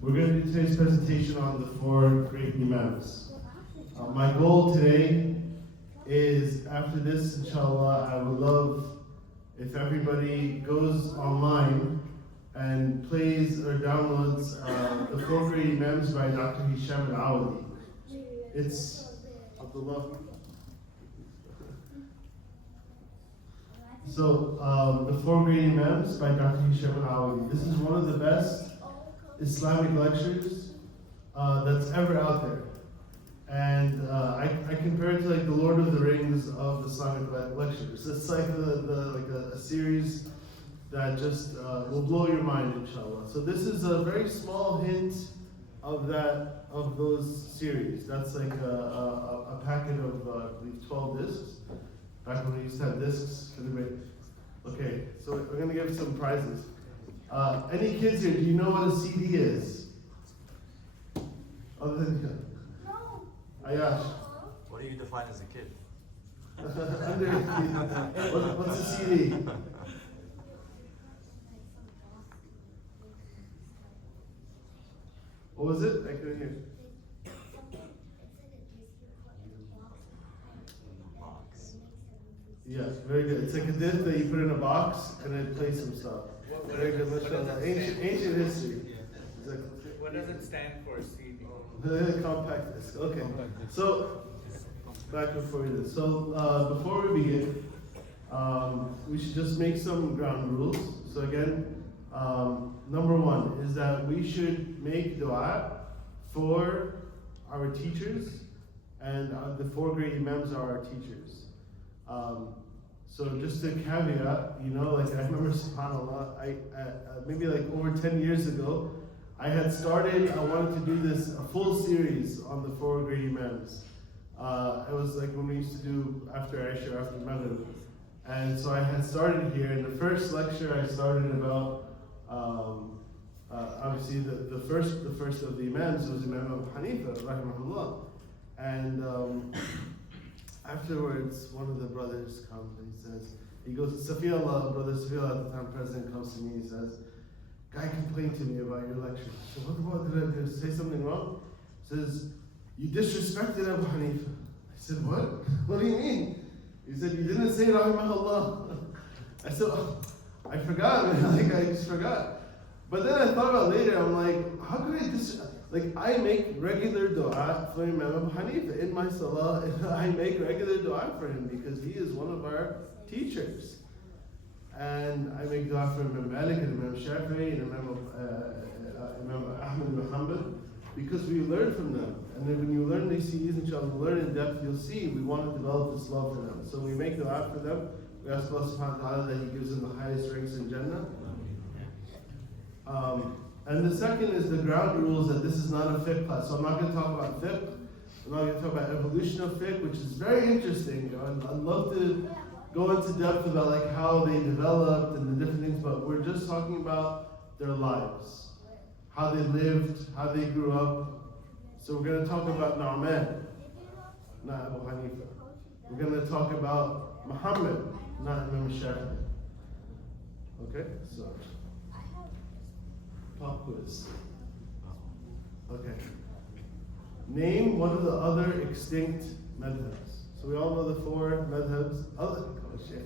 We're going to do today's presentation on the four great Imams. My goal today is, after this, inshallah, I would love if everybody goes online and plays or downloads the four great Imams by Dr. Hisham al-Awadi. It's Abdullah. So, the four great Imams by Dr. Hisham al-Awadi. This is one of the best Islamic lectures that's ever out there. And I compare it to like the Lord of the Rings of the Islamic lectures. It's like a series that just will blow your mind, inshallah. So this is a very small hint of those series. That's like a packet of I believe 12 discs. Back when we used to have discs. Okay, so we're gonna give some prizes. Any kids here? Do you know what a CD is? Other than No. Ayash. What do you define as a kid? What's a CD? What was it? I couldn't hear. Box. Yes, very good. It's like a disc that you put in a box and then play some stuff. Very good. Ancient history. Exactly. What does it stand for, CD? Compact disc. Okay. So, back before we do. So, before we begin, we should just make some ground rules. So again, number one is that we should make dua for our teachers, and the four great Imams are our teachers. So just a caveat, like I remember, subhanAllah, I maybe like over 10 years ago, I wanted to do a full series on the four great Imams. It was like when we used to do after Aisha, after Maghrib. And so I had started here, and the first lecture I started about, obviously the first of the Imams was Imam Abu Hanifa, rahimahullah. And afterwards, one of the brothers comes and he goes, Safi Allah, brother Safi Allah, at the time president, comes to me and he says, guy complained to me about your lecture. So what did I say something wrong? He says, you disrespected Abu Hanifa. I said, what? What do you mean? He said, you didn't say rahimahullah. I said, oh, I forgot, man. I just forgot. But then I thought about later, I'm like, how could I I make regular dua for Imam Abu Hanifa in my salah, and I make regular dua for him because he is one of our teachers. And I make dua for Imam Malik and Imam Shafi'i and Imam Ahmad bin Hanbal because we learn from them. And then when you learn these CDs, inshallah, learn in depth, you'll see we want to develop this love for them. So we make dua for them. We ask Allah subhanahu wa ta'ala that He gives them the highest ranks in Jannah. And the second is the ground rules that this is not a fiqh class. So I'm not going to talk about fiqh. I'm not going to talk about evolution of fiqh, which is very interesting. I'd love to go into depth about like how they developed and the different things, but we're just talking about their lives, how they lived, how they grew up. So we're going to talk about Nu'man, not Abu Hanifa. We're going to talk about Muhammad, not Imam Shafi'i. Okay, so pop quiz. Okay. Name one of the other extinct madhabs. So we all know the four madhabs. Oh shit.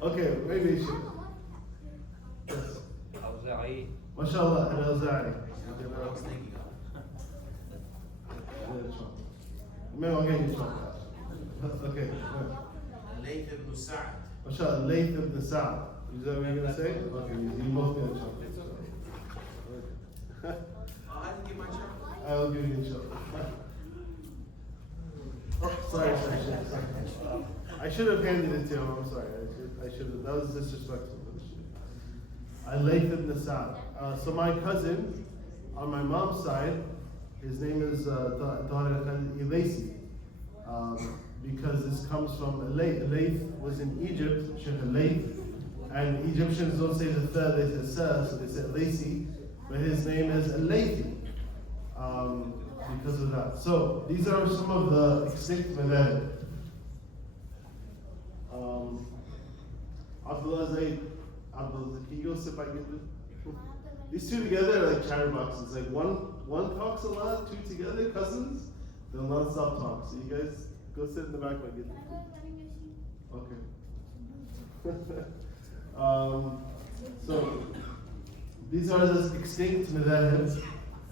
Okay, maybe you should. Yes. Awza'i. MashaAllah, al-Awza'i. I was thinking Maybe I'll get you chocolate. Okay. Layth ibn Sa'd. MashaAllah, Layth ibn Sa'd. Is that what you're going to say? Okay, you both get a chocolate. I didn't get my chocolate. I will give you a chocolate. Oh, sorry. I should have handed it to him. I'm sorry. I should have. That was disrespectful. I Layth ibn Sa'd. So my cousin, on my mom's side, his name is Tariq al-Ilaysi. Because this comes from Layth. Layth was in Egypt, Sheikh Layth. And Egyptians don't say the th, they say sa, so they say Laysi. But his name is Laythi. Because of that. So these are some of the extinct madhab. Abdullah Zaid, can you go sit by Gilbert? These two together are like chatterboxes. Like one talks a lot, two together, cousins, they'll non-stop talk. So you guys go sit in the back like it. Okay. So these are the extinct madhahib.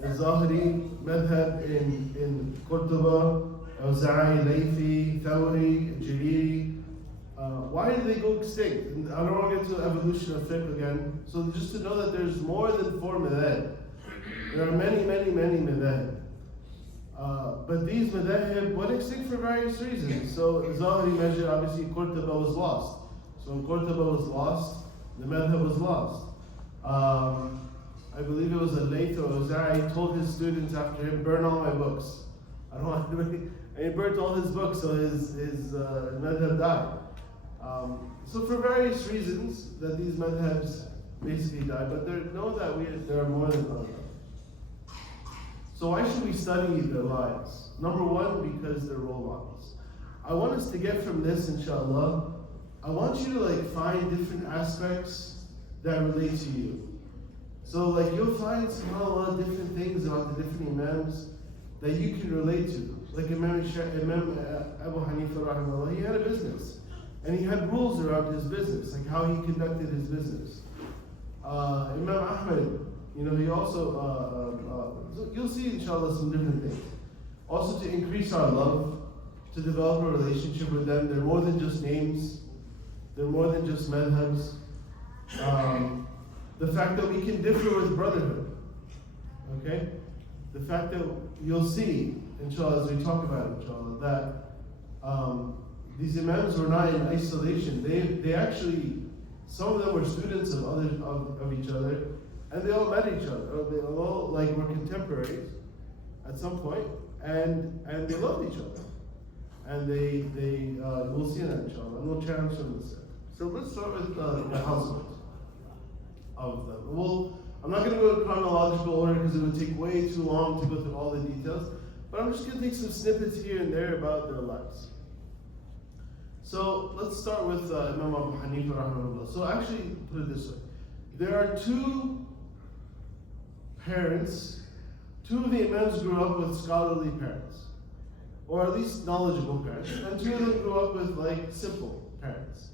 Al-Zahiri madhab in Cordoba, Awza'i, Laythi, Thawri, Jariri. Why did they go extinct? And I don't want to get to the evolution of fiqh again. So just to know that there's more than 4 madhahib. There are many madhahib. But these madhahib went extinct for various reasons. So Zahiri measure, obviously Cordoba was lost. So when Cordoba was lost, the madhab was lost. I believe it was a Layth or Awza'i told his students after him, burn all my books. I don't want anybody, and he burnt all his books, so his madhab died. So for various reasons that these madhabs basically died, but know that there are more than one. So why should we study their lives? Number one, because they're role models. I want us to get from this, inshallah, I want you to find different aspects that relate to you. So you'll find subhanAllah different things about the different Imams that you can relate to. Like Imam Abu Hanifa rahimahullah, he had a business. And he had rules around his business, like how he conducted his business. Imam Ahmad, he also, you'll see inshallah some different things. Also to increase our love, to develop a relationship with them. They're more than just names. They're more than just madhabs. The fact that we can differ with brotherhood. Okay? The fact that you'll see, inshallah, as we talk about it, inshallah, that these Imams were not in isolation. They actually, some of them were students of each other, and they all met each other. They all were contemporaries at some point, and they loved each other. And we'll see that inshallah, and we'll challenge them this. So let's start with the household of them. I'm not going to go in chronological order because it would take way too long to go through all the details, but I'm just going to take some snippets here and there about their lives. So let's start with Imam Abu Hanifa rahimahullah. So actually, put it this way. There are two parents, two of the Imams grew up with scholarly parents, or at least knowledgeable parents, and two of them grew up with simple parents.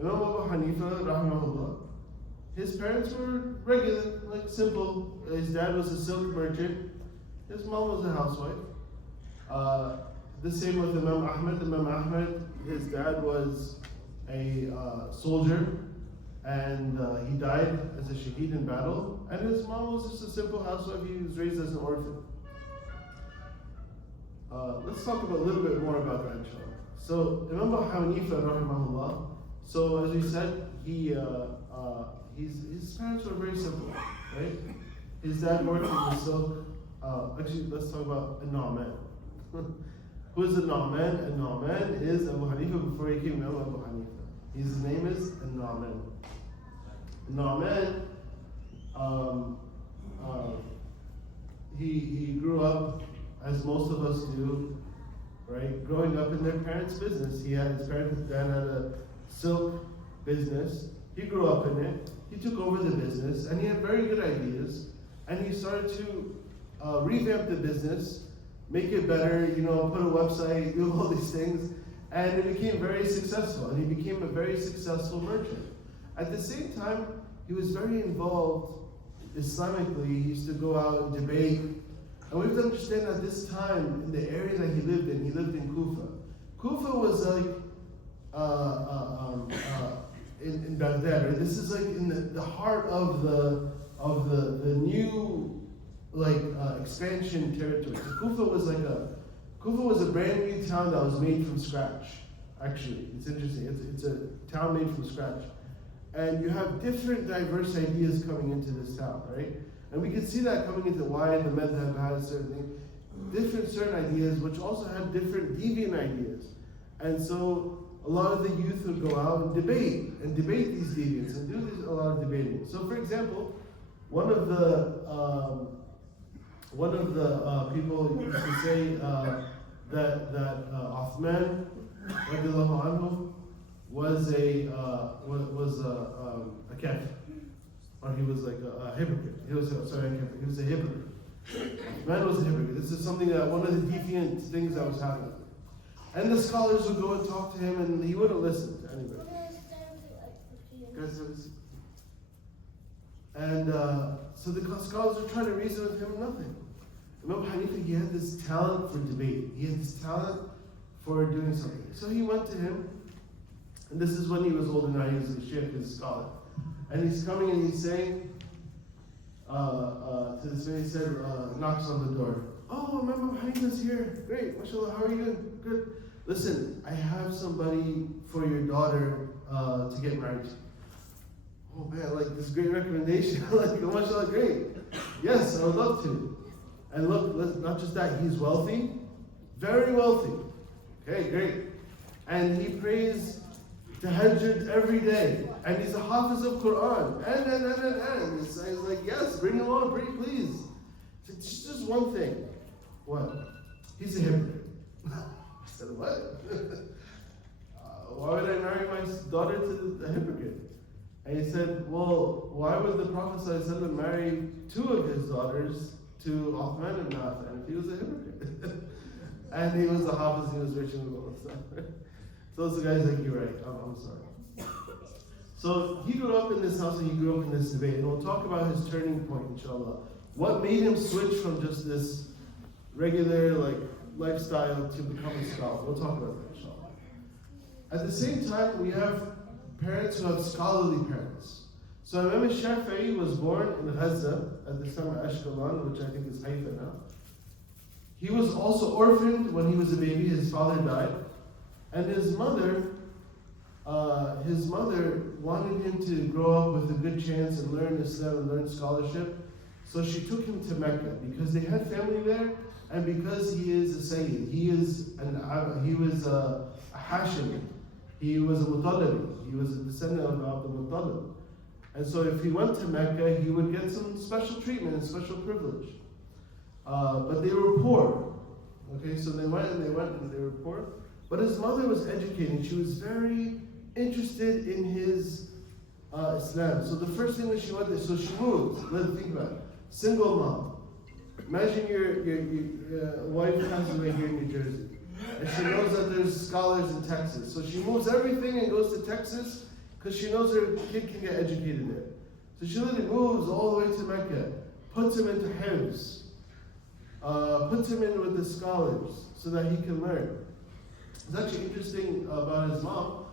Imam Abu Hanifa rahimahullah, his parents were regular, simple. His dad was a silk merchant, his mom was a housewife. The same with Imam Ahmad. Imam Ahmad, his dad was a soldier, and he died as a shaheed in battle. And his mom was just a simple housewife. He was raised as an orphan. Let's talk a little bit more about that, inshallah. So Imam Abu Hanifa, rahimahullah. So as we said, his parents were very simple, right? His dad worked in the silk. Actually, let's talk about An-Nu'man. Who is An-Nu'man? An-Nu'man is Abu Hanifa before he came Imam Abu Hanifa. His name is An-Nu'man. An-Nu'man, he grew up as most of us do, right? Growing up in their parents' business. His parents' dad had a silk business. He grew up in it. He took over the business, and he had very good ideas. And he started to revamp the business, make it better, put a website, do all these things, and it became very successful. And he became a very successful merchant. At the same time, he was very involved Islamically. He used to go out and debate. And we have to understand at this time, in the area that he lived in Kufa. Kufa was in Baghdad, right? This is in the heart of the new expansion territory. So Kufa was a brand new town that was made from scratch. Actually, it's interesting. It's a town made from scratch, and you have different diverse ideas coming into this town, right? And we can see that coming into why the madhab has certain ideas, which also have different deviant ideas, and so a lot of the youth would go out and debate these deviants and do a lot of debating. So, for example, one of the people used to say that Uthman radiallahu anhu was a kafir. or he was like a hypocrite. He was a hypocrite. Man was a hypocrite. This is something that one of the deviant things that was happening. And the scholars would go and talk to him, and he wouldn't listen to anybody. And so the scholars would try to reason with him, nothing. Imam Hanifa, he had this talent for debate. He had this talent for doing something. So he went to him, and this is when he was older now, he was a sheikh, his scholar. And he's coming and he's saying to this man, he said, knocks on the door. Oh, Imam Hanifa's here. Great, mashallah, how are you doing? Good. Listen, I have somebody for your daughter to get married to. Oh man, like this great recommendation. Like, oh, mashallah, great. Yes, I would love to. And look, not just that, he's wealthy, very wealthy. Okay, great. And he prays tahajjud every day. And he's a hafiz of Quran. And. He's like, yes, bring him on, pray, please. It's just one thing. What? He's a hypocrite. I said, what? Why would I marry my daughter to the hypocrite? And he said, well, why would the Prophet ﷺ marry two of his daughters to Uthman ibn Affan if he was a hypocrite? And he was a hafiz, he was rich and all that stuff. So the guy's like, you're right, I'm sorry. So he grew up in this house and he grew up in this debate. And we'll talk about his turning point, inshallah. What made him switch from just this regular lifestyle to become a scholar? We'll talk about that, inshallah. At the same time, we have parents who have scholarly parents. So Imam Shafi'i was born in Gaza at the time of Ashkelon, which I think is Haifa now. He was also orphaned when he was a baby. His father died. And his mother wanted him to grow up with a good chance and learn Islam and learn scholarship. So she took him to Mecca because they had family there, and because he is a Sayyid. He was a Hashimi. He was a Mutalibi. He was a descendant of Abdul Muttalib. And so if he went to Mecca, he would get some special treatment and special privilege. But they were poor. Okay, so they went and they were poor. But his mother was educating. She was very interested in his Islam. So the first thing that she went there, so she moved. Let's think about it. Single mom. Imagine your wife passes away here in New Jersey. And she knows that there's scholars in Texas. So she moves everything and goes to Texas because she knows her kid can get educated there. So she literally moves all the way to Mecca, puts him into hifz, puts him in with the scholars so that he can learn. It's actually interesting about his mom,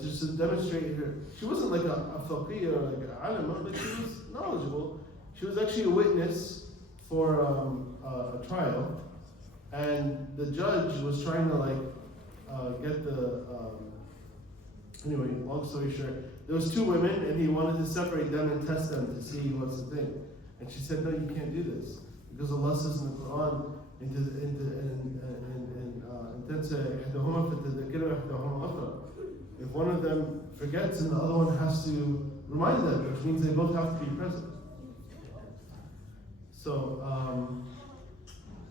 just to demonstrate her. She wasn't like a faqih or like an alim, but she was knowledgeable. She was actually a witness for a trial. And the judge was trying to get the, anyway, long story short, there was two women and he wanted to separate them and test them to see what's the thing. And she said, no, you can't do this. Because Allah says in the Quran, if one of them forgets and the other one has to remind them, which means they both have to be present. So,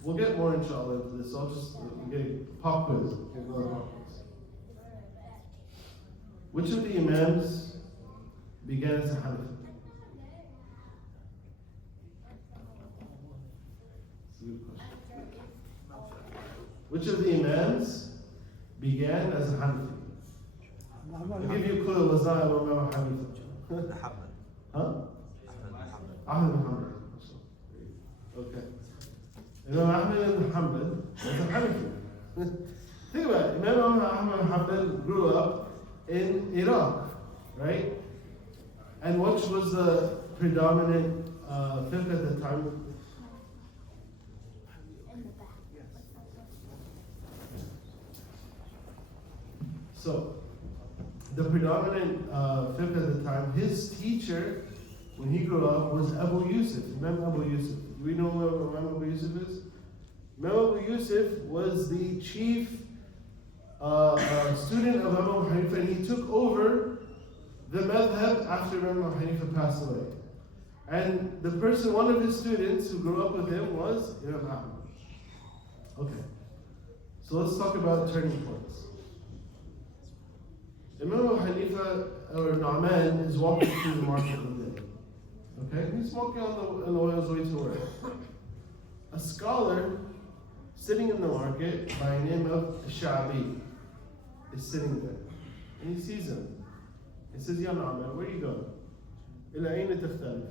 we'll get more inshallah into this. I'll just get a pop quiz. Which of the Imams began as a Hanafi? That's a good question. Which of the Imams began as a Hanafi? I'll give you a clue. It was not Imam Hanifa. Huh? Ahmed Muhammad. Okay. Imam Ahmed ibn Hanbal was a Hanafi. Think about it. Imam Ahmed ibn Hanbal grew up in Iraq, right? And which was the predominant fiqh at the time? So, the predominant fiqh at the time, his teacher, when he grew up, was Abu Yusuf. Imam Abu Yusuf. Do we know who Imam Abu Yusuf is? Imam Abu Yusuf was the chief student of Imam Hanifa, and he took over the madhab after Imam Hanifa passed away. And the person, one of his students who grew up with him was Imam Ahmad. Okay. So let's talk about turning points. Imam Hanifa, or Nu'man, is walking through the market one day. Okay? He's smoking on the way his way to work. A scholar sitting in the market by the name of Shabi is sitting there. And he sees him. He says, Ya Muhammad, where are you going? إلى أين تختلف?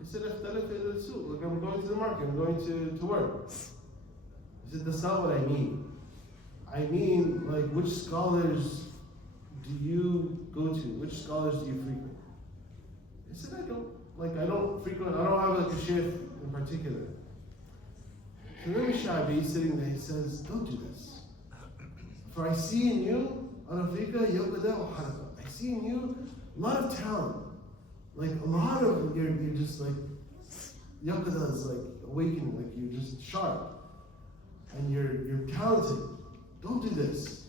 He said, أختلف إلى السوق. Like, I'm going to the market, I'm going to work. He said, that's not what I mean. I mean, like, which scholars do you go to? Which scholars do you frequent? He said, I don't frequent, I don't have like a sheikh in particular. So then Shabi sitting there, he says, don't do this. For I see in you, Arafika, Yaqada, wa Haraka. I see in you a lot of talent. Like a lot of, you're just like, Yaqada is like awakening, like you're just sharp. And you're talented. Don't do this.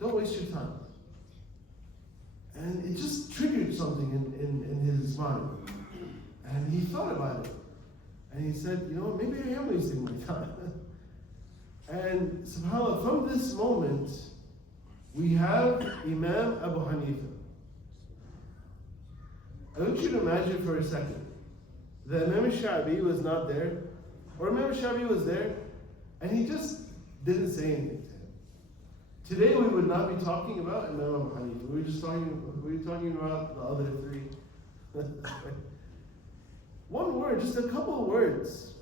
Don't waste your time. And it just triggered something in his mind. And he thought about it. And he said, you know what, maybe I am wasting my time. And subhanAllah, from this moment, we have Imam Abu Hanifa. I want you to imagine for a second that Imam Shabi was not there, or Imam Shabi was there, and he just didn't say anything to him. Today we would not be talking about Imam Abu Hanifa. We were talking about the other three. One word, just a couple of words.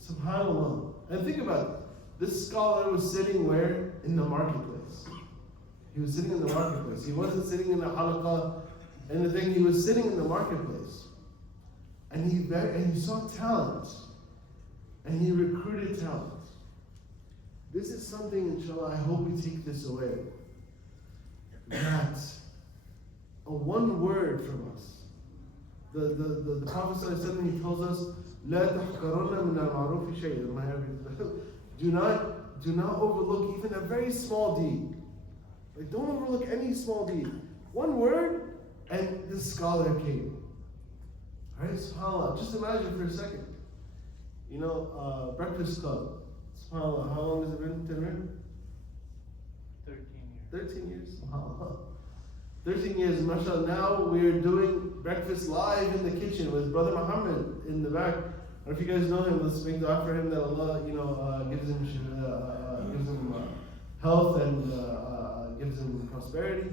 SubhanAllah. And think about it. This scholar was sitting where? In the marketplace. He was sitting in the marketplace. He wasn't sitting in the halaqah and the thing, he was sitting in the marketplace. And he saw talent. And he recruited talent. This is something, inshallah, I hope we take this away. That a one word from us. The Prophet ﷺ, he tells us, لا تحقرن من المعروف شيئا. Do not overlook even a very small deed. Like, don't overlook any small deed. One word, and the scholar came. Alright, subhanAllah. Just imagine for a second. You know, Breakfast Club. SubhanAllah, how long has it been, Timur? 13 years. SubhanAllah. 13 years, mashallah. Now we're doing breakfast live in the kitchen with Brother Muhammad in the back. I don't know if you guys know him. Let's make dua for him that Allah, gives him health and gives him prosperity.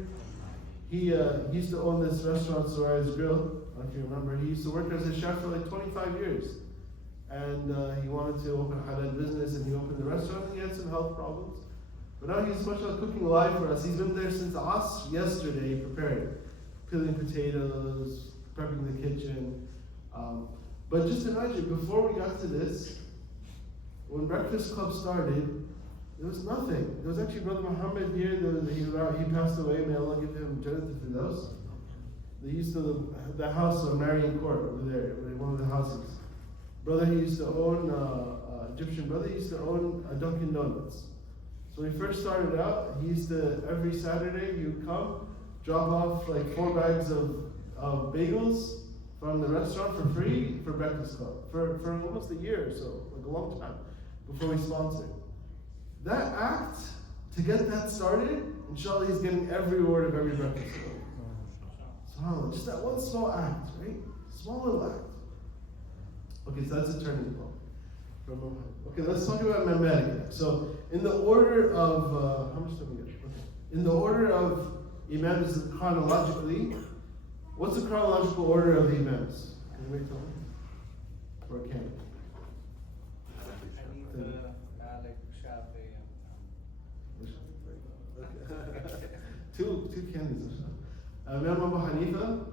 He used to own this restaurant, Soraya's Grill. I don't know if you remember. He used to work as a chef for like 25 years. And he wanted to open a halal business, and he opened the restaurant. He had some health problems. But now he's mashallah cooking live for us. He's been there since Asr yesterday, preparing, peeling potatoes, prepping the kitchen. But just imagine, before we got to this, when Breakfast Club started, there was nothing. There was actually Brother Muhammad here. He passed away. May Allah give him Jannat al-Firdaus. They used to the house of Marion Court over there, one of the houses. Brother, he used to own Egyptian brother. He used to own a Dunkin' Donuts. So when he first started out, he used to, every Saturday, he would come, drop off like 4 bags of bagels from the restaurant for free for Breakfast Club for almost a year or so, like a long time, before we sponsored. That act, to get that started, inshallah, he's getting every word of every Breakfast Club. So just that one small act, right? Small little act. Okay, so that's a turning point. Okay, let's talk about Imam Malik. So, in the order of how much time we get? Okay. In the order of Imams chronologically, what's the chronological order of the Imams? Can anybody tell me? Or can? Malik, Shafi, Two candidates. Imam Abu Hanifa,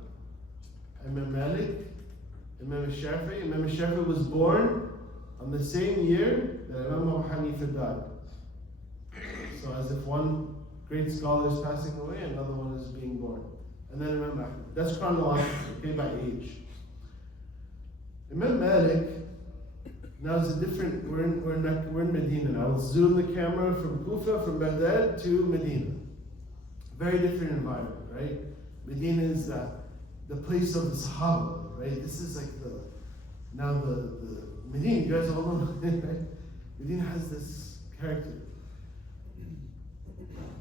Imam Malik, Imam Shafi. Imam Shafi was born on the same year that Imam Abu Hanifa died. So as if one great scholar is passing away, another one is being born. And then Imam Ahmad. That's chronological, okay, by age. Imam Malik, now is a different, we're in Medina now. Let's zoom the camera from Kufa, from Baghdad to Medina. Very different environment, right? Medina is the place of the Sahaba, right? This is like the Medina, you guys all know, right? Medina has this character.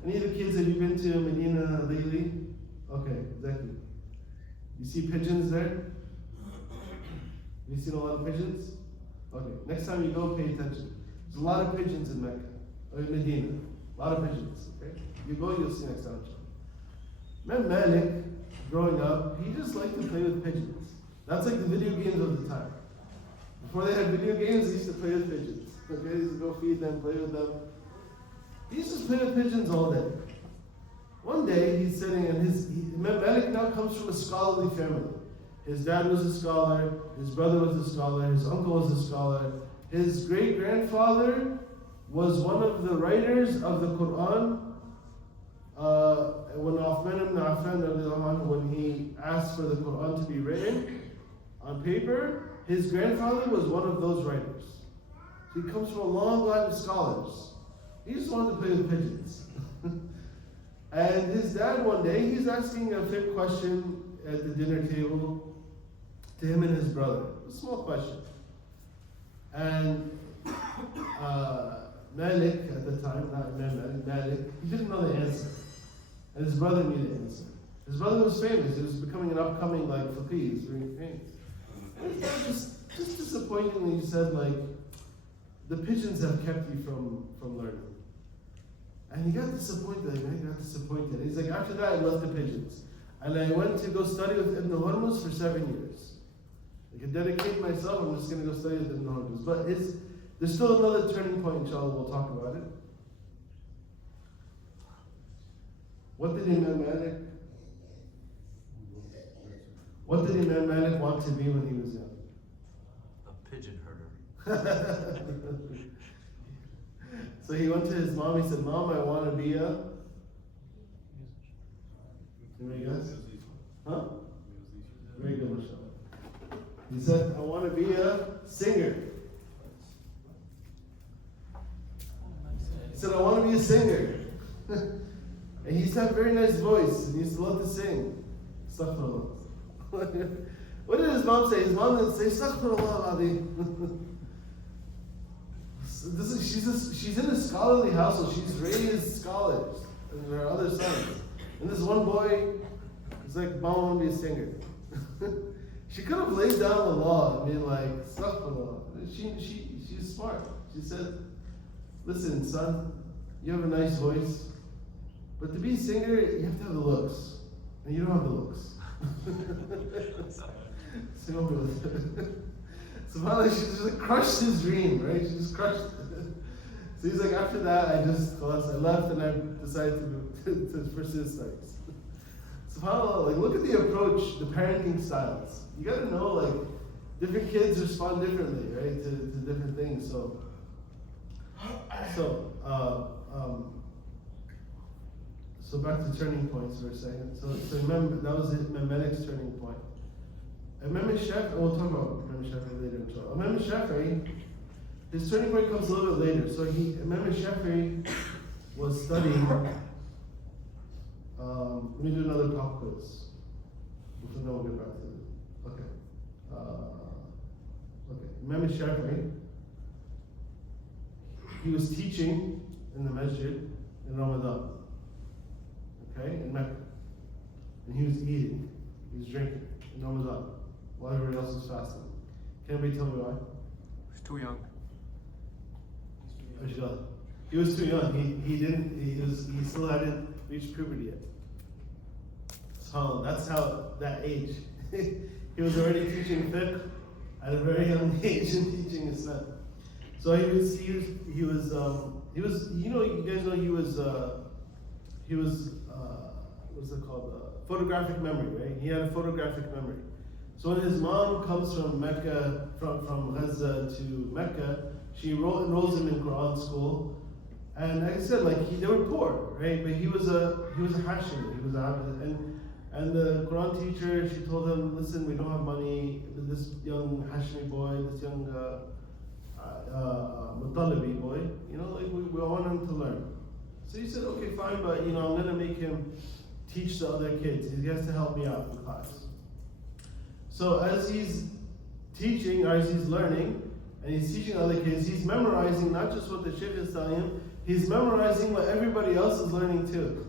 Any of the kids, have you been to Medina lately? Okay, exactly. You see pigeons there? Have you seen a lot of pigeons? Okay, next time you go, pay attention. There's a lot of pigeons in Mecca, or in Medina. A lot of pigeons, okay? You go, you'll see next time. Imam Malik, growing up, he just liked to play with pigeons. That's like the video games of the time. Before they had video games, they used to play with pigeons. Okay, he used to go feed them, play with them. He used to play with pigeons all day. One day, he's sitting, and Imam Malik now comes from a scholarly family. His dad was a scholar, his brother was a scholar, his uncle was a scholar. His great-grandfather was one of the writers of the Quran. When Uthman ibn Affan, when he asked for the Quran to be written on paper, his grandfather was one of those writers. So he comes from a long line of scholars. He just wanted to play with pigeons. And his dad one day, he's asking a big question at the dinner table to him and his brother. A small question. And Malik at the time, not Imam Malik, he didn't know the answer. And his brother knew the answer. His brother was famous. He was becoming an upcoming faqih. He was very famous. And his dad just disappointingly said, the pigeons have kept you from learning. And he got disappointed. He's like, after that I left the pigeons. And I went to go study with Ibn Hormuz for 7 years. I could dedicate myself, I'm just going to go study with Ibn Hormuz. But there's still another turning point, inshallah, we'll talk about it. What did Imam Malik want to be when he was young? A pigeon herder. So he went to his mom, he said, Mom, I want to be a... Anybody guess? Huh? Very good, mashallah. He said, I want to be a singer. He said, I want to be a singer. And he used to have a very nice voice, and he used to love to sing. Astaghfirullah. What did his mom say? His mom didn't say, Astaghfirullah, Adi. She's in a scholarly household. She's raised scholars and her other sons. And this one boy is like, Mom, I want to be a singer. She could have laid down the law and been like, Astaghfirullah. She's smart. She said, listen, son, you have a nice voice, but to be a singer, you have to have the looks. And you don't have the looks. SubhanAllah, she just crushed his dream, right? She just crushed it. So he's like, after that, I left and I decided to pursue studies. SubhanAllah, look at the approach, the parenting styles. You gotta know, different kids respond differently, right, to different things. So back to turning points for a second. So remember, that was Imam Malik's turning point. Imam Shafi'i, we'll talk about Imam Shafi'i later inshallah. Imam Shafi'i, his turning point comes a little bit later. So Imam Shafi'i was studying, let me do another pop quiz. Then we'll get back to it. Okay. Imam Shafi'i, he was teaching in the masjid in Ramadan. Okay, in Mecca. And he was eating, he was drinking in Ramadan while everybody else was fasting. Can anybody tell me why? He's too young. He was too young. He still hadn't reached puberty yet. So that's how that age. He was already teaching fiqh at a very young age and teaching Islam. So he was you guys know he was what's it called? Photographic memory, right? He had a photographic memory. So when his mom comes from Mecca, from Gaza to Mecca, she enrolls him in Quran school. And like I said, they were poor, right? But he was a Hashim, he was a and the Quran teacher, she told him, listen, we don't have money. This young Hashimi boy, this young Mutalibi boy, we want him to learn. So he said, okay, fine, but I'm gonna make him teach the other kids. He has to help me out in class. So as he's teaching, or as he's learning, and he's teaching other kids, he's memorizing not just what the Shaykh is telling him, he's memorizing what everybody else is learning too.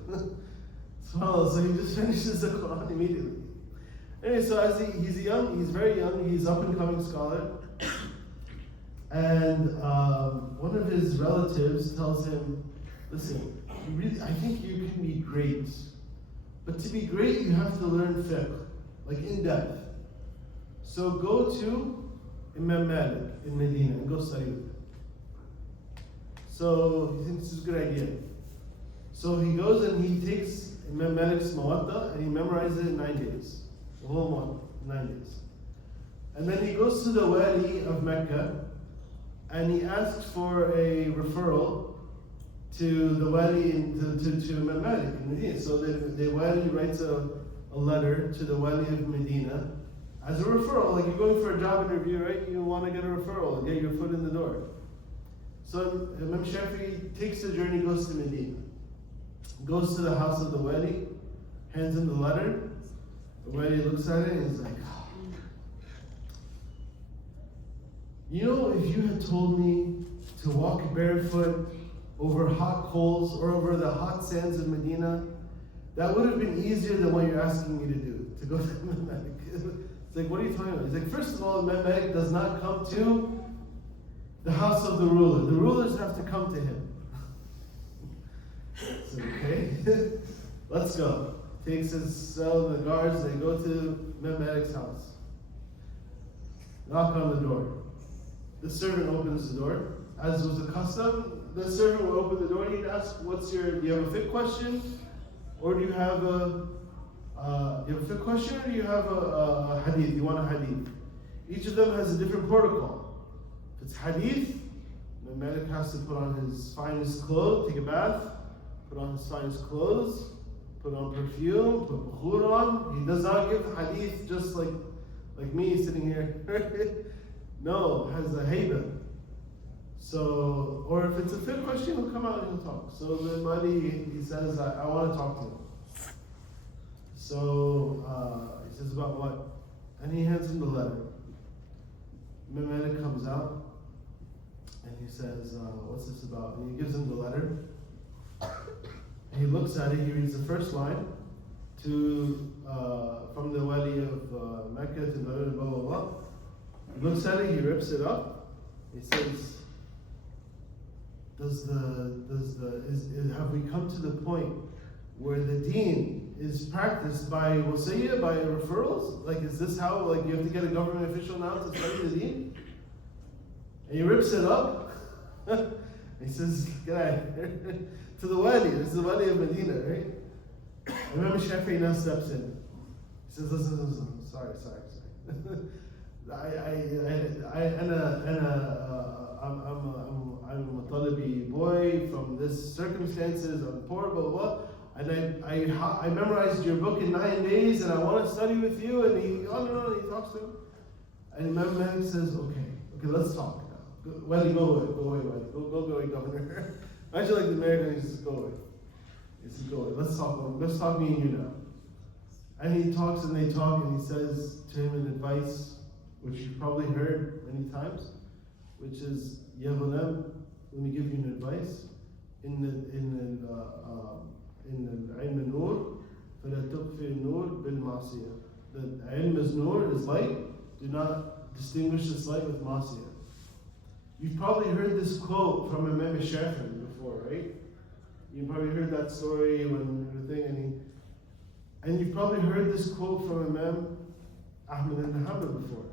So he just finishes the Quran immediately. Anyway, so as he's very young, he's up and coming scholar. And one of his relatives tells him, listen, I think you can be great. But to be great, you have to learn fiqh, like in depth. So go to Imam Malik in Medina and go study with him. So he thinks this is a good idea. So he goes and he takes Imam Malik's Muwatta and he memorizes it in 9 days. The whole month, 9 days. And then he goes to the Wali of Mecca and he asks for a referral to the Wali, to Imam Malik in Medina. So the Wali writes a letter to the Wali of Medina as a referral. Like you're going for a job interview, right? You want to get a referral and get your foot in the door. So Imam Shafi'i takes the journey, goes to Medina. Goes to the house of the Wali, hands him the letter. The Wali looks at it and he's like, you know, if you had told me to walk barefoot over hot coals or over the hot sands of Medina, that would have been easier than what you're asking me to do, to go to Imam Malik. It's like, what are you talking about? He's like, first of all, Imam Malik does not come to the house of the ruler. The rulers have to come to him. So, okay, let's go. Takes his cell, the guards, they go to Imam Malik's house. Knock on the door. The servant opens the door. As was the custom, the servant would open the door and he'd ask, do you have a fiqh question? Or do you have a fiqh question, or do you have a hadith? You want a hadith? Each of them has a different protocol. If it's hadith, Imam Malik has to put on his finest clothes, take a bath, put on his finest clothes, put on perfume, put bukhur on. He does not give hadith just like me sitting here. No, has a hayba. So, or if it's a fiqh question, he'll come out and he'll talk. So the Mahdi, he says, I want to talk to him. So he says, about what? And he hands him the letter. Imam Malik comes out and he says, what's this about? And he gives him the letter. And he looks at it, he reads the first line from the Wali of Mecca to blah, blah, blah. He looks at it, he rips it up. He says, have we come to the point where the deen is practiced by wasiyah, by referrals? Like, is this how, like, you have to get a government official now to study the deen? And he rips it up. He says, get out of here. To the Wali, this is the Wali of Medina, right? And Imam Shafi'i now steps in. He says, listen, sorry. I'm a Mutalibi boy from this circumstances, I'm poor, blah, blah, blah. And I memorized your book in 9 days and I want to study with you. And he talks to him. And Imam Malik says, okay, let's talk now. Wali, go away, Wali. Go away, governor. Imagine like the Americans, just go away. He says, go away, let's talk me and you now. And he talks and they talk and he says to him an advice, which you've probably heard many times, which is, Ya ghulam, let me give you an advice. In al-ilm nur, فَلَا تُقْفِي النُّور بِالْمَعْصِيَةِ. The ilm is nur, is light. Do not distinguish this light with ma'asiyah. You've probably heard this quote from Imam Shafi'i before, right? You've probably heard that story when the thing, and you've probably heard this quote from Imam Ahmad ibn Hanbal before.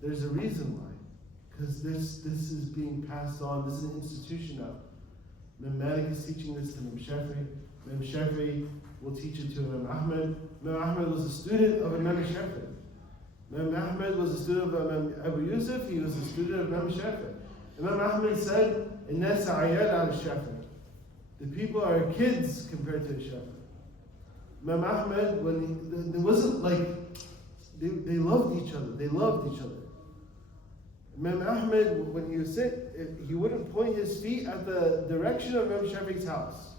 There's a reason why. Because this is being passed on, this is an institution now. Imam Malik is teaching this to Imam Shafi'i. Imam Shafi'i will teach it to Imam Ahmad. Imam Ahmad was a student of Imam Shafi'i. Imam Ahmad was a student of Imam Abu Yusuf, he was a student of Imam Shafi'i. Imam Ahmad said, الناس عيال على الشافعي. The people are kids compared to the Shafi'i. Imam Ahmad, it wasn't like, they loved each other, Imam Ahmad, when he would sit, he wouldn't point his feet at the direction of Imam Shafi'i's house.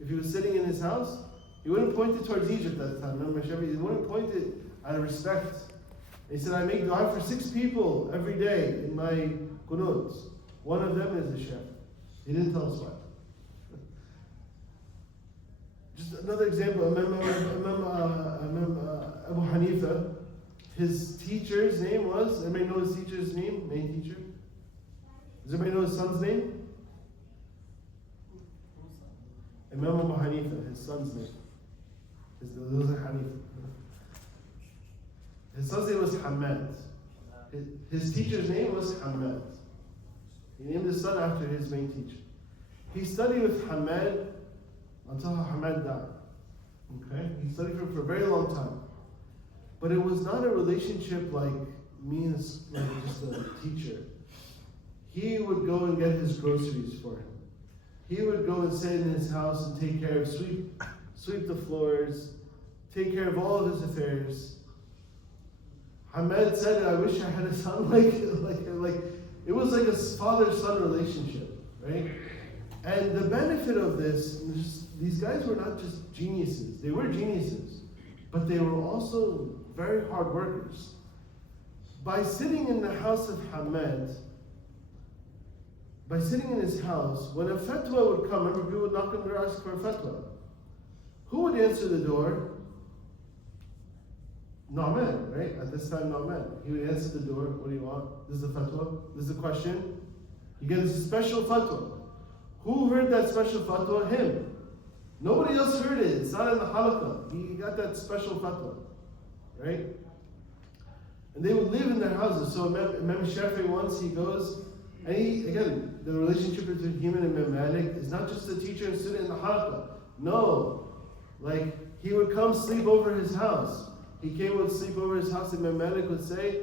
If he was sitting in his house, he wouldn't point it towards Egypt at the time. Imam Shafi'i, he wouldn't point it out of respect. He said, I make dua for 6 people every day in my qunuts. One of them is the Shafi'i. He didn't tell us why. Just another example, Abu Hanifa, his teacher's name was, anybody know his teacher's name, main teacher? Does anybody know his son's name? Imam Abu Hanifa, his son's name. His son's name was Hamad. His teacher's name was Hamad. He named his son after his main teacher. He studied with Hamad until Hamad died. Okay? He studied for a very long time. But it was not a relationship like me and like just a teacher. He would go and get his groceries for him. He would go and sit in his house and take care of, sweep the floors, take care of all of his affairs. Hamad said, I wish I had a son like it was like a father-son relationship, right? And the benefit of this, these guys were not just geniuses. They were geniuses, but they were also very hard workers. By sitting in the house of Hamad, by sitting in his house, when a fatwa would come, remember people would knock on the door, ask for a fatwa. Who would answer the door? Na'man, right? At this time, Na'man. He would answer the door. What do you want? This is the fatwa. This is the question. He gets a special fatwa. Who heard that special fatwa? Him. Nobody else heard it. It's not in the halaqah. He got that special fatwa, right? And they would live in their houses. So Imam Shafi'i once, he goes, and again, the relationship between him and Imam Malik is not just the teacher and student in the halaqah. No. Like, he would come sleep over his house. He would sleep over his house, and Imam Malik would say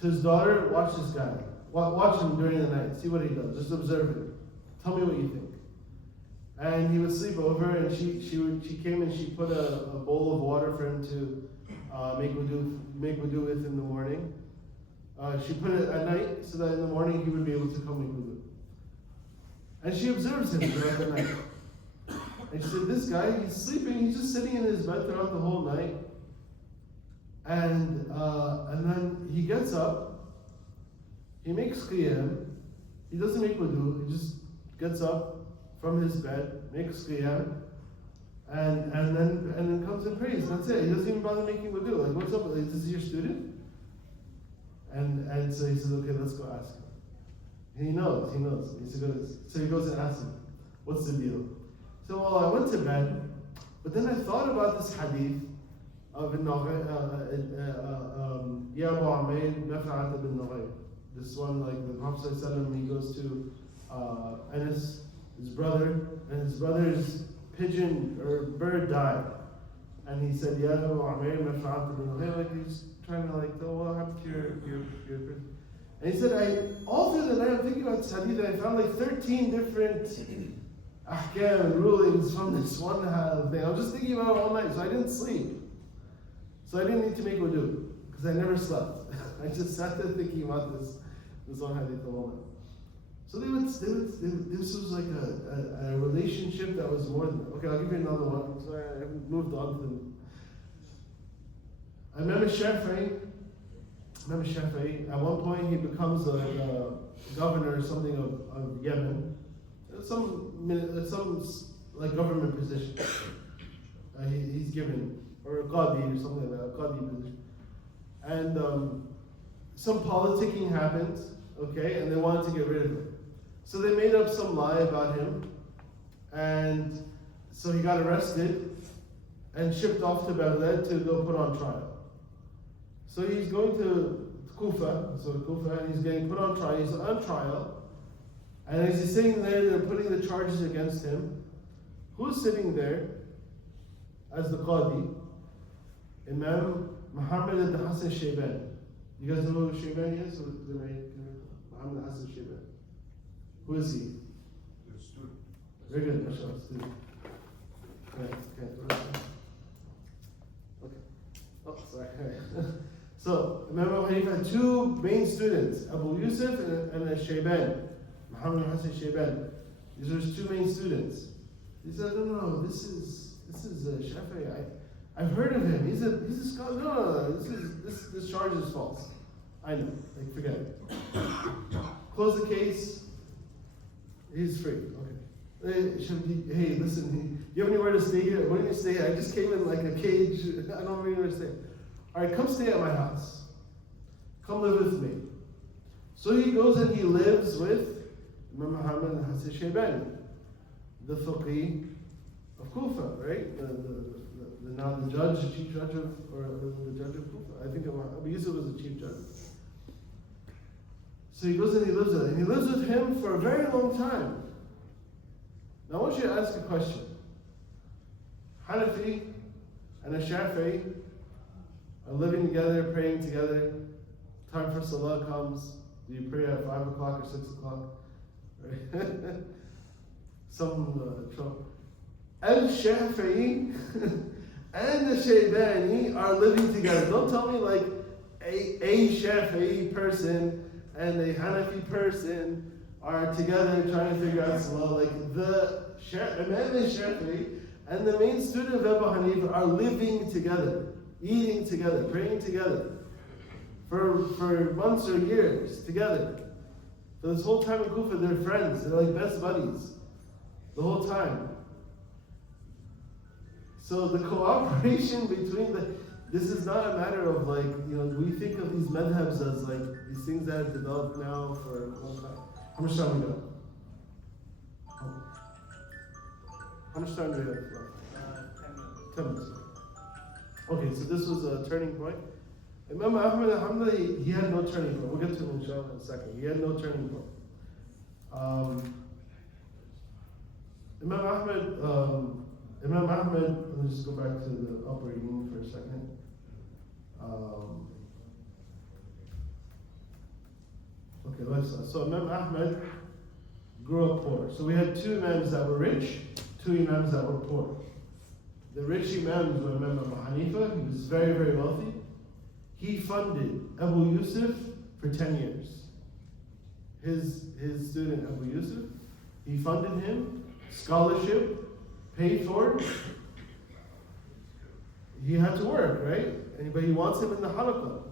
to his daughter, watch this guy. Watch him during the night. See what he does. Just observe him. Tell me what you think. And he would sleep over, and she came and she put a bowl of water for him to make wudu with in the morning. She put it at night so that in the morning he would be able to come make wudu. And she observes him throughout the night. And she said, this guy, he's sleeping, he's just sitting in his bed throughout the whole night. And then he gets up, he makes qiyam, he doesn't make wudu, he just gets up from his bed, makes qiyam, and then comes and prays. That's it. He doesn't even bother making wudu. Like, what's up? Like, is he your student? And so he says, okay, let's go ask him. And he knows. So he goes and asks him, what's the deal? So, well, I went to bed, but then I thought about this hadith of Ya Abu Umayr, Maf'ata bin Nughayr. This one, like the Prophet ﷺ, he goes to Anas, his brother, and his brother's pigeon or bird died. And he said, Ya Abu Umayr, Maf'ata bin Nughayr, like he's trying to like, oh, what happened to your person? And he said, all through the night I'm thinking about this hadith, and I found like 13 different ahkam and rulings from this one thing. I was just thinking about it all night, so I didn't sleep. So I didn't need to make wudu, because I never slept. I just sat there thinking about this one hadith the whole night. So this was like a relationship that was more than that. Okay, I'll give you another one. Sorry, I haven't moved on to them. Imam Shafi'i, at one point he becomes a governor or something of Yemen. Some like government position he's given, or a qadi or something like that, a qadi position. And some politicking happened, okay, and they wanted to get rid of him. So they made up some lie about him, and so he got arrested and shipped off to Baghdad to go put on trial. So he's going to Kufa, and he's getting put on trial. He's on trial, and as he's sitting there, they're putting the charges against him. Who's sitting there as the Qadi? Imam Muhammad ibn Hassan Shaybani. You guys know who Shaybani is? Muhammad Hassan Shaybani. Who is he? Very good, mashallah, student. Okay. Oh, sorry. So, Imam Abu Hanifa had two main students, Abu Yusuf and Shaybani. Muhammad Hassan Shaybani. These are his two main students. He said, no, this is Shafi'i. I've heard of him. He's a scholar. No, this charge is false. I know. Like, forget it. Close the case. He's free. Okay. Hey, listen, you have anywhere to stay here? Where do you stay? I just came in like a cage. I don't have anywhere to stay. All right, come stay at my house. Come live with me. So he goes and he lives with Imam Muhammad Hassan Shaybani, the faqih of Kufa, right? Now the judge, the chief judge of, or the judge of Kufa. I think Abu Yusuf was the chief judge. So he goes and he lives with him. And he lives with him for a very long time. Now I want you to ask a question. Hanafi and a Shafi'i are living together, praying together. Time for Salah comes. Do you pray at 5 o'clock or 6 o'clock? Right? Some trouble. Al-Shafi'i and the Shaybani are living together. Don't tell me like a Shafi'i person and a Hanafi person are together trying to figure out Salah. Like the Imam Shafi'i and the main student of Abu Hanifa are living together, eating together, praying together for months or years together. For this whole time in Kufa, they're friends. They're like best buddies the whole time. So the cooperation between this is not a matter of like, we think of these madhabs as like these things that have developed now for a long time. How much time we got? How much time do we have left? 10 minutes. Okay, so this was a turning point. Imam Ahmad, alhamdulillah, he had no turning point. We'll get to him inshallah in a second. He had no turning point. Imam Ahmad, let me just go back to the upbringing for a second. Okay, let's start. So Imam Ahmad grew up poor. So we had two Imams that were rich, two Imams that were poor. The rich Imams were Imam Abu Hanifa, he was very, very wealthy. He funded Abu Yusuf for 10 years. His student Abu Yusuf, he funded him, scholarship, paid for. He had to work, right? But he wants him in the halaqah.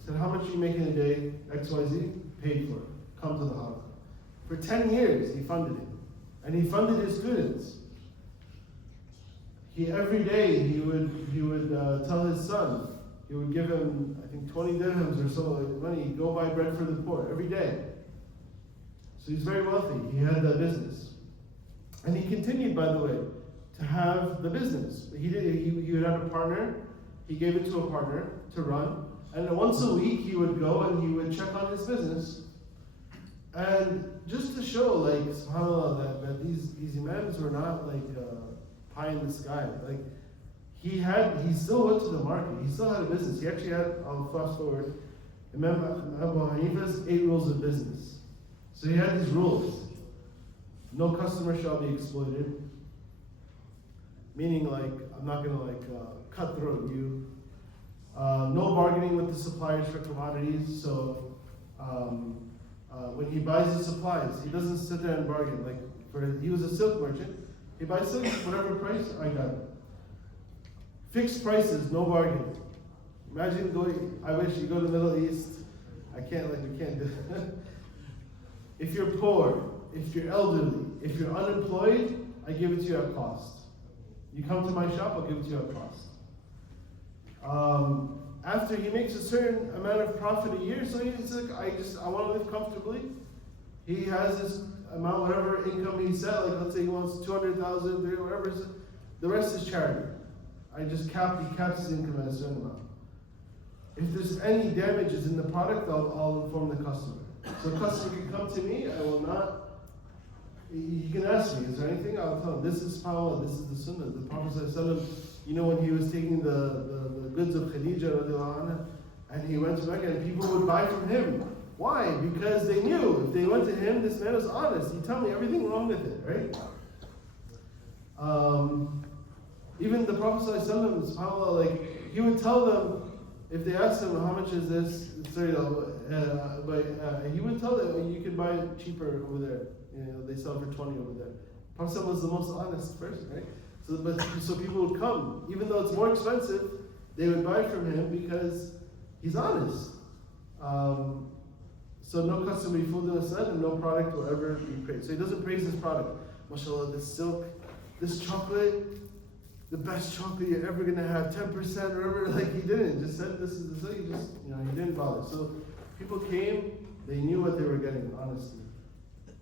He said, how much are you making a day? XYZ, paid for it. Come to the halaqah. For 10 years, he funded him. And he funded his students. Every day, he would tell his son, he would give him, I think, 20 dirhams or so money, go buy bread for the poor, every day. So he's very wealthy. He had that business. And he continued, by the way, to have the business. He would have a partner. He gave it to a partner to run. And once a week, he would go and he would check on his business. And just to show, like, subhanAllah, that these imams were not like pie in the sky. Like, he still went to the market. He still had a business. He actually had, I'll fast forward, Imam Abu Hanifa's 8 rules of business. So he had these rules. No customer shall be exploited. Meaning, like, I'm not going to cutthroat you. No bargaining with the suppliers for commodities. So when he buys the supplies, he doesn't sit there and bargain. Like, he was a silk merchant. He buys silk, whatever price, I got it. Fixed prices, no bargaining. Imagine I wish you go to the Middle East. We can't do it. If you're poor, if you're elderly, if you're unemployed, I give it to you at cost. You come to my shop, I'll give it to you at cost. After he makes a certain amount of profit a year, so he's like, I want to live comfortably. He has this amount, whatever income he set, like let's say he wants 200,000, whatever, the rest is charity. He caps his income at a certain amount. If there's any damages in the product, I'll inform the customer. So the customer can come to me, I will not. He can ask me, is there anything? I'll tell him, this is power, this is the sunnah. The Prophet ﷺ, when he was taking the goods of Khadija, radiallahu anha, and he went to Mecca, and people would buy from him. Why? Because they knew if they went to him, this man was honest. He tell me everything wrong with it, right? Even the Prophet ﷺ, subhanAllah, like, he would tell them, if they asked him, how much is this? He would tell them, you can buy it cheaper over there. They sell for 20 over there. Prophet was the most honest person, right? So people would come, even though it's more expensive, they would buy from him because he's honest. So no customer will be fooled in the sun, and no product will ever be praised. So he doesn't praise his product. mashallah, this silk, this chocolate, the best chocolate you're ever gonna have, 10% or whatever. Like, he didn't, just said this is the silk, he just, he didn't bother. So people came, they knew what they were getting, honestly.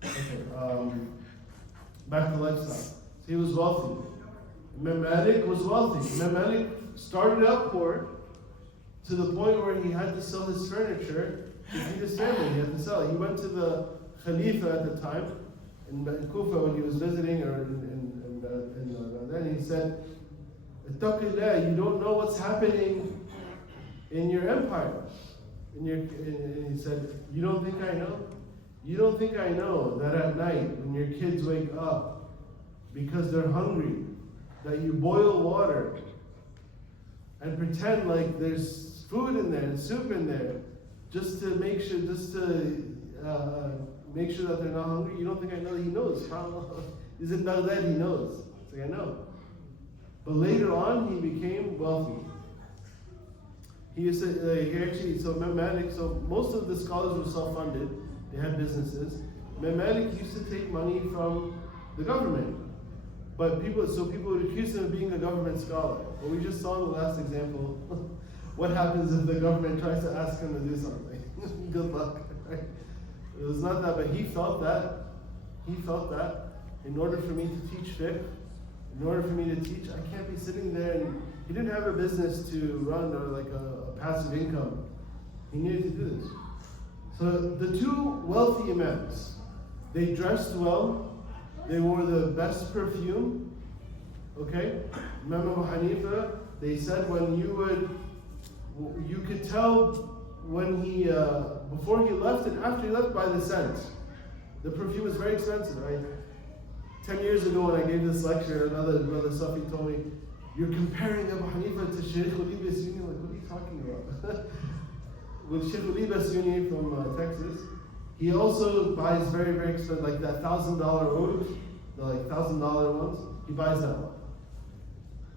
Okay, back to lifestyle. So he was wealthy. Imam Malik was wealthy. Imam Malik started out poor to the point where he had to sell his furniture to feed his family. He had to sell it. He went to the Khalifa at the time in Kufa when he was visiting, or then he said, "Ittaqillah, you don't know what's happening in your empire." And he said, "You don't think I know? You don't think I know that at night when your kids wake up because they're hungry, that you boil water and pretend like there's food in there and soup in there just to make sure, make sure that they're not hungry? You don't think I know?" He knows. He's in Baghdad, he knows. It's like, I know. But later on, he became wealthy. He used to, so Imam Malik, so most of the scholars were self-funded. They had businesses. Imam Malik used to take money from the government. But people would accuse him of being a government scholar. But we just saw in the last example, what happens if the government tries to ask him to do something? Good luck. Right? It was not that, but he felt that. He felt that in order for me to teach fiqh, in order for me to teach, I can't be sitting there. And he didn't have a business to run or like a passive income. He needed to do this. So the two wealthy imams, they dressed well, they wore the best perfume, okay? Imam Abu Hanifa, they said you could tell when he, before he left and after he left by the scent. The perfume is very expensive, right? 10 years ago when I gave this lecture, another brother Safi told me, "You're comparing Abu Hanifa to Sheikh Ali Basuni." Like, what are you talking about? With Sheikh Ali Basuni from Texas, he also buys very, very expensive, like that $1,000 oud, the like $1,000 ones, he buys that one.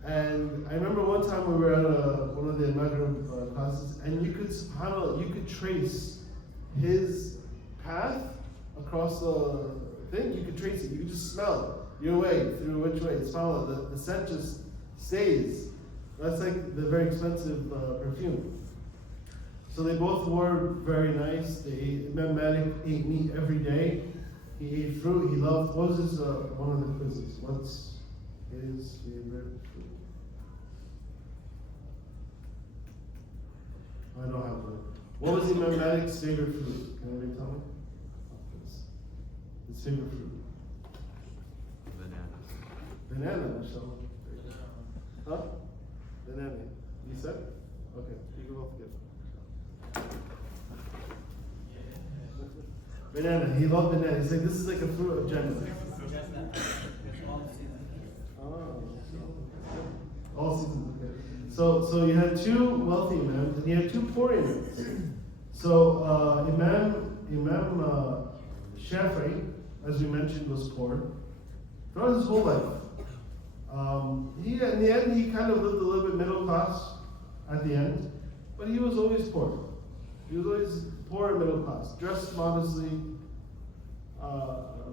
And I remember one time we were at one of the Maghrib classes, and you could, subhanAllah, you could trace his path across the thing. You could trace it. You could just smell your way through which way. SubhanAllah, the scent just stays. That's like the very expensive perfume. So they both were very nice. They ate, Imam Malik ate meat every day. He ate fruit. He loved, what was his, one of the quizzes? What's his favorite fruit? I don't have one. What was Imam Malik's favorite fruit? Can anybody tell me? His favorite fruit? Banana, mashallah. Huh? Banana. You said? Okay, you can both get it. Banana. He loved banana. He's like, this is like a fruit of Jannah. All seasons, okay. So you had two wealthy imams and you had two poor imams. So Imam Shafi'i, as we mentioned, was poor throughout his whole life. He, in the end, he kind of lived a little bit middle class at the end, but he was always poor. He was always poor and middle class, dressed modestly,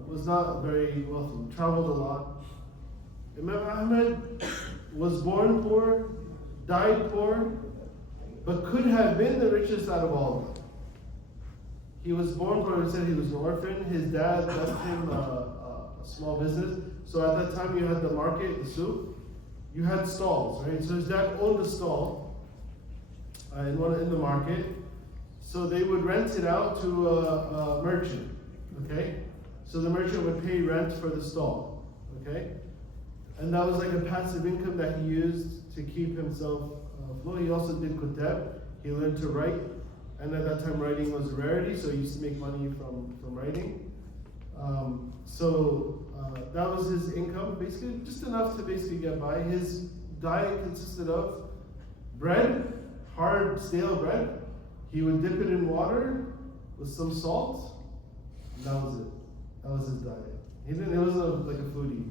was not very wealthy, traveled a lot. Imam Ahmed was born poor, died poor, but could have been the richest out of all of them. He was born poor, he said he was an orphan. His dad left him a small business. So at that time you had the market, the souk, you had stalls, right? So his dad owned a stall in the market. So they would rent it out to a merchant, okay? So the merchant would pay rent for the stall, okay? And that was like a passive income that he used to keep himself afloat. He also did kutab. He learned to write. And at that time, writing was a rarity, so he used to make money from writing. That was his income, basically, just enough to basically get by. His diet consisted of bread, hard, stale bread. He would dip it in water with some salt, and that was it. That was his diet. It wasn't like a foodie.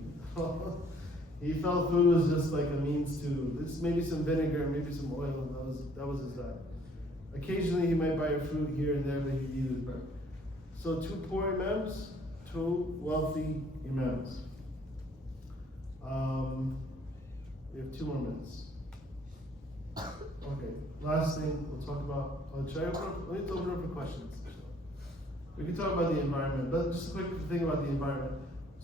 He felt food was just like a means to, maybe some vinegar, maybe some oil, that was his diet. Occasionally he might buy a fruit here and there, but he'd eat his bread. So two poor imams, two wealthy imams. We have 2 more minutes. Okay, last thing we'll talk about. Should I open up? Let me open up for questions. We can talk about the environment, but just a quick thing about the environment.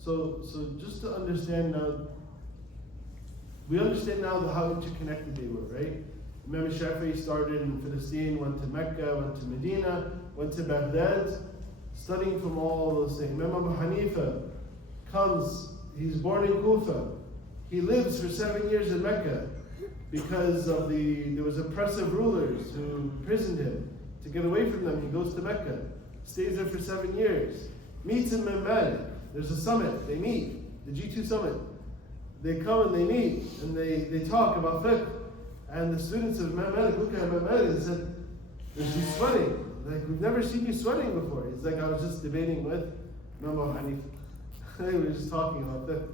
So just to understand now, we understand now how interconnected they were, right? Imam Shafi'i started in Palestine, went to Mecca, went to Medina, went to Baghdad, studying from all those things. Imam Abu Hanifa comes, he's born in Kufa. He lives for 7 years in Mecca because of there was oppressive rulers who imprisoned him. To get away from them, he goes to Mecca, stays there for 7 years, meets Imam Malik. There's a summit, they meet, the G2 summit. They come and they meet and they talk about fiqh. And the students of Imam Malik look at Imam Malik and said, is he sweating? Like, we've never seen you sweating before. He's like, I was just debating with Imam Abu Hanifa. They were just talking about fiqh.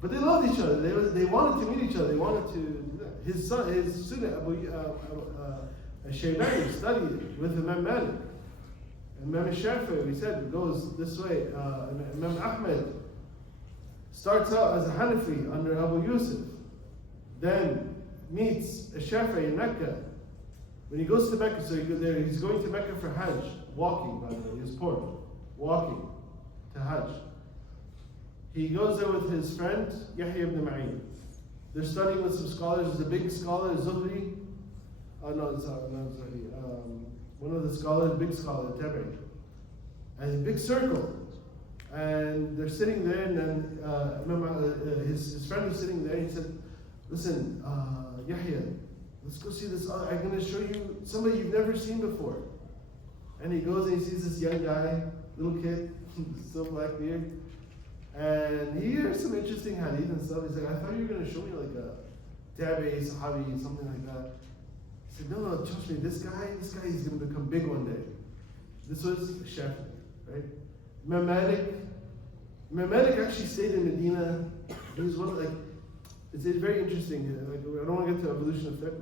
But they loved each other. They wanted to meet each other. They wanted to do that. His student, Abu Shaybani, studied with Imam Malik. Imam Shafi'i, we said, goes this way. Imam Ahmed starts out as a Hanafi under Abu Yusuf. Then meets a Shafi'i in Mecca. When he goes to Mecca, so he's going to Mecca for Hajj, walking, by the way, he was poor, walking to Hajj. He goes there with his friend, Yahya ibn Ma'in. They're studying with some scholars. There's a big scholar, Zuhri. Not Zuhri. One of the scholars, big scholar, Tabi'i. And a big circle. And they're sitting there, and then his friend was sitting there, and he said, listen, Yahya, let's go see this. I'm going to show you somebody you've never seen before. And he goes and he sees this young guy, little kid, still black beard. And he hears some interesting hadith and stuff. He's like, I thought you were going to show me like a tabi'i, sahabi, something like that. He said, no, trust me, this guy is going to become big one day. This was Shafi'i, right? Imam Malik actually stayed in Medina. He was one of, like, it's very interesting. Like, I don't want to get to evolution of fiqh.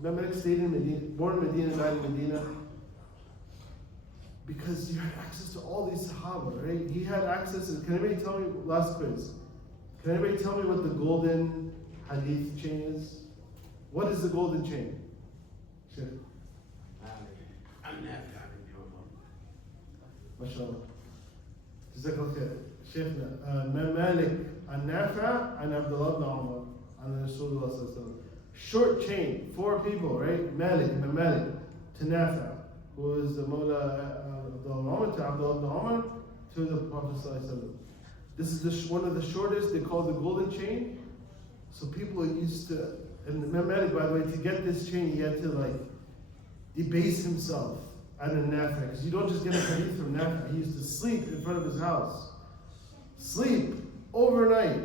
Imam Malik stayed in Medina, born in Medina, died in Medina. Because you had access to all these Sahaba, right? He had access. Can anybody tell me, last quiz, can anybody tell me what the golden hadith chain is? What is the golden chain? Sure. MashaAllah. Jazakallah khair. Shaykhna, Imam Malik, An-Nafi' and Abdullah ibn Umar, and Rasulullah sallallahu alaihi wasallam. Short chain, 4 people, right? Imam Malik, to Nafi', who is the Mawla Abdullah to Abdullah ibn Umar, to the Prophet sallallahu alaihi wasallam. This is one of the shortest. They call the golden chain. So people used to, and Imam Malik, by the way, to get this chain, he had to like debase himself at a Nafi', because you don't just get a hadith from Nafi'. He used to sleep in front of his house, sleep overnight,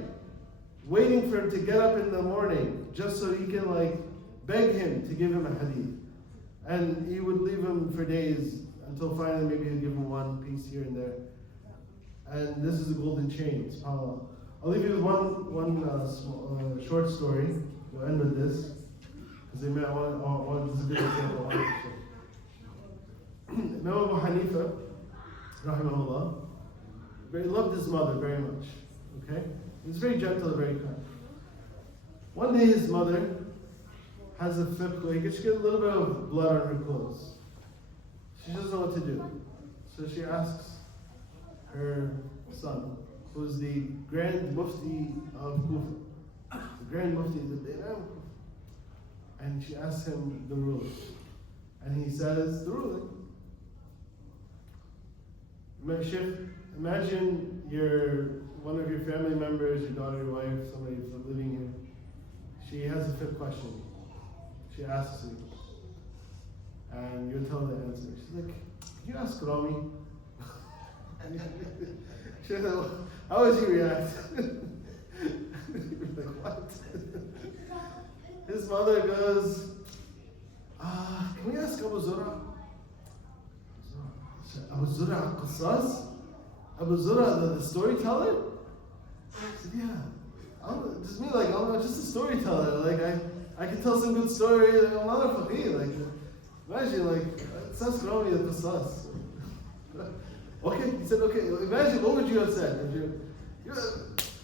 waiting for him to get up in the morning, just so he can like beg him to give him a hadith. And he would leave him for days until finally maybe he'd give him one piece here and there. And this is the golden chain, subhanAllah. I'll leave you with one short story. We'll end with this, because this is a good example. Imam Abu Hanifa, rahimahullah, loved his mother very much. Okay, he was very gentle and very kind. One day his mother has a fiqh, he gets a little bit of blood on her clothes. She doesn't know what to do. So she asks her son, who's the Grand Mufti of Kufa, the Grand Mufti, the Imam, and she asks him the ruling. And he says the ruling. Imagine one of your family members, your daughter, your wife, somebody living here. She has a fiqh question. She asks you, and you'll tell her the answer. She's like, "Can you ask Rami?" She's like, how would you react? You're like, what? His mother goes, "Can we ask Abu Zura?" Abu Zura al-Qassas? Abu Zura, the storyteller? I said, yeah. Just me, like, I'm just a storyteller. Like, I can tell some good story. Like, I'm not a faqih. Like, imagine, like, it's not Rami al-Qassas. Okay, he said, okay, imagine, what would you have said?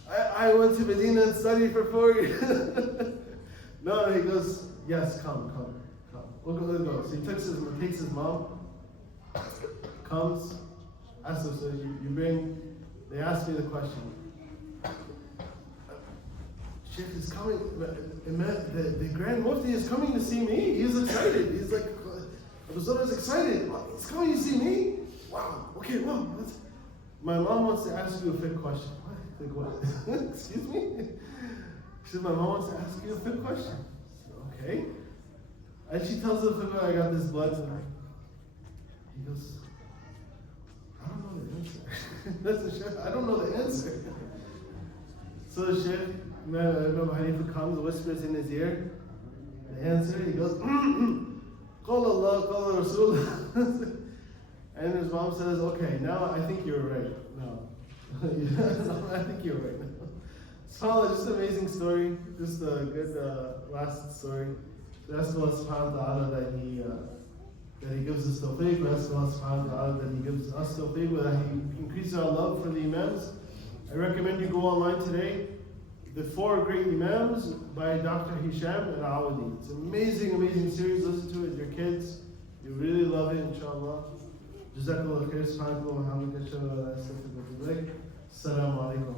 I went to Medina and studied for 4 years. No, he goes, yes, come. We'll go. So he takes his mom, comes, asks him, so you bring, they ask me the question. Sheikh is coming, the Grand Mufti is coming to see me. He's excited. He's like, Abu Zur'a is excited. He's coming to see me? Wow, okay, well, my mom wants to ask you a fiqh question. What? Like what? Excuse me? She said, my mom wants to ask you a fiqh question. I said, okay. And she tells the fiqh, I got this blood tonight. He goes, I don't know the answer. That's the Sheikh, I don't know the answer. So the Sheikh, Imam Hanifa comes, whispers in his ear, the answer, he goes, Qala Allah, Qala Rasul. And his mom says, okay, now I think you're right. No. I think you're right now. SubhanAllah, just an amazing story. Just a good last story. We ask Allah subhanahu wa ta'ala that He gives us tawfiq. We ask Allah subhanahu wa ta'ala that He gives us tawfiq, that He increases our love for the Imams. I recommend you go online today. The 4 Great Imams by Dr. Hisham al-Awadi. It's an amazing series. Listen to it with your kids. You really love it, inshallah. Jazakallah khair. Subhanakallah wa hamdika. Ashhadu an la ilaha illa anta astaghfiruka wa atubu ilaik. Assalamu alaikum.